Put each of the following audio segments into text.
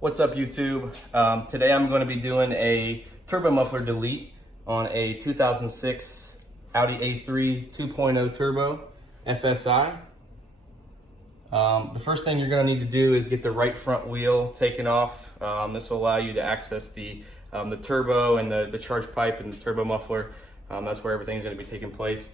What's up, YouTube? Today I'm going to be doing a turbo muffler delete on a 2006 Audi A3 2.0 Turbo FSI. The first thing you're going to need to do is get the right front wheel taken off. This will allow you to access the turbo and the charge pipe and the turbo muffler. That's where everything's going to be taking place.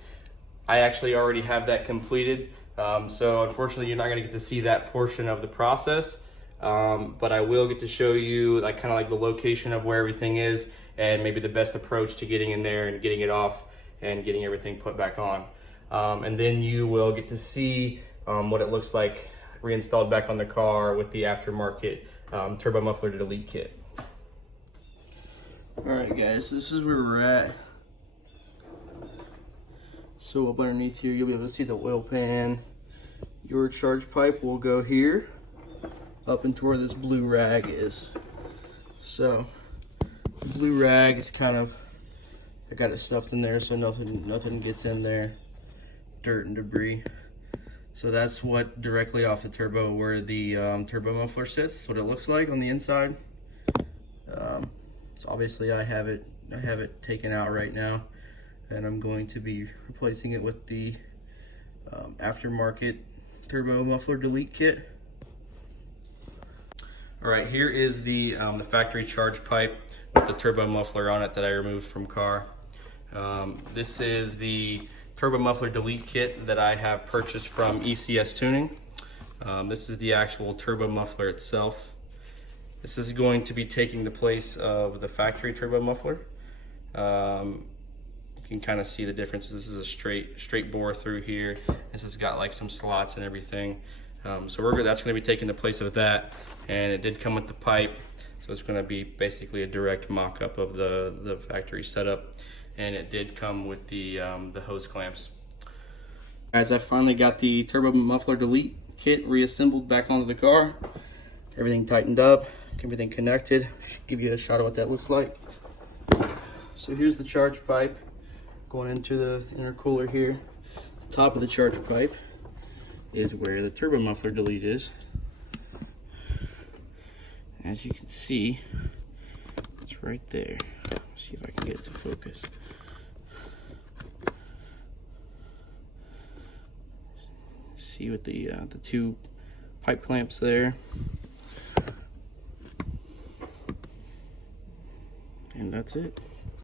I actually already have that completed, so unfortunately you're not going to get to see that portion of the process. But I will get to show you kind of the location of where everything is and maybe the best approach to getting in there and getting it off and getting everything put back on. And then you will get to see what it looks like reinstalled back on the car with the aftermarket turbo muffler delete kit. Alright guys, this is where we're at. So up underneath here you'll be able to see the oil pan. Your charge pipe will go here up into where this blue rag is. So the blue rag is I got it stuffed in there so nothing gets in there, dirt and debris. So that's what directly off the turbo where the turbo muffler sits. That's what it looks like on the inside. So obviously I have it taken out right now, and I'm going to be replacing it with the aftermarket turbo muffler delete kit. All right, here is the factory charge pipe with the turbo muffler on it that I removed from car. This is the turbo muffler delete kit that I have purchased from ECS Tuning. This is the actual turbo muffler itself. This is going to be taking the place of the factory turbo muffler. You can kind of see the differences. This is a straight bore through here. This has got some slots and everything. So that's going to be taking the place of that, and it did come with the pipe, so it's going to be basically a direct mock-up of the factory setup, and it did come with the hose clamps. Guys, I finally got the turbo muffler delete kit reassembled back onto the car. Everything tightened up, everything connected. Should give you a shot of what that looks like. So here's the charge pipe going into the intercooler here. The top of the charge pipe is where the turbo muffler delete is. As you can see, it's right there. Let's see if I can get it to focus. See with the two pipe clamps there. And that's it.